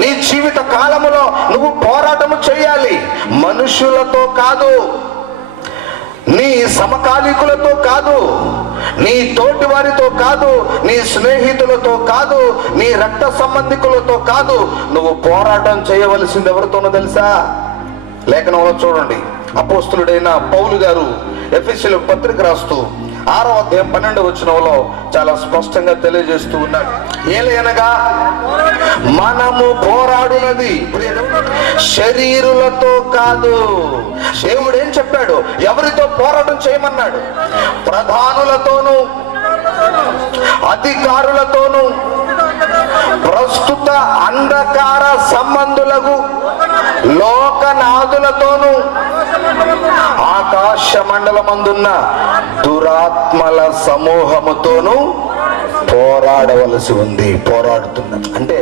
నీ జీవిత కాలములో నువ్వు పోరాటము చేయాలి. మనుషులతో కాదు, నీ సమకాలీకులతో కాదు, నీ తోటి వారితో కాదు, నీ స్నేహితులతో కాదు, నీ రక్త సంబంధికులతో కాదు. నువ్వు పోరాటం చేయవలసింది ఎవరితోనో తెలుసా? లేఖనంలో చూడండి, అపోస్తులుడైన పౌలు గారు ఎఫెసీయులకు పత్రిక రాస్తూ 6వ అధ్యాయం 12వ వచనంలో చాలా స్పష్టంగా తెలియజేస్తూ ఉన్నాడు. ఏలయనగా మనము పోరాడునది శరీరులతో కాదు. దేవుడు ఏం చెప్పాడు? ఎవరితో పోరాటం చేయమన్నాడు? ప్రధానులతోనూ, అధికారులతోనూ, ప్రస్తుత అంధకార సంబంధులకు లోకనాథులతోనూ, ఆకాశ మండలమందున్న దురాత్మల సమూహముతోనూ పోరాడవలసి ఉంది. పోరాడుతున్నా అంటే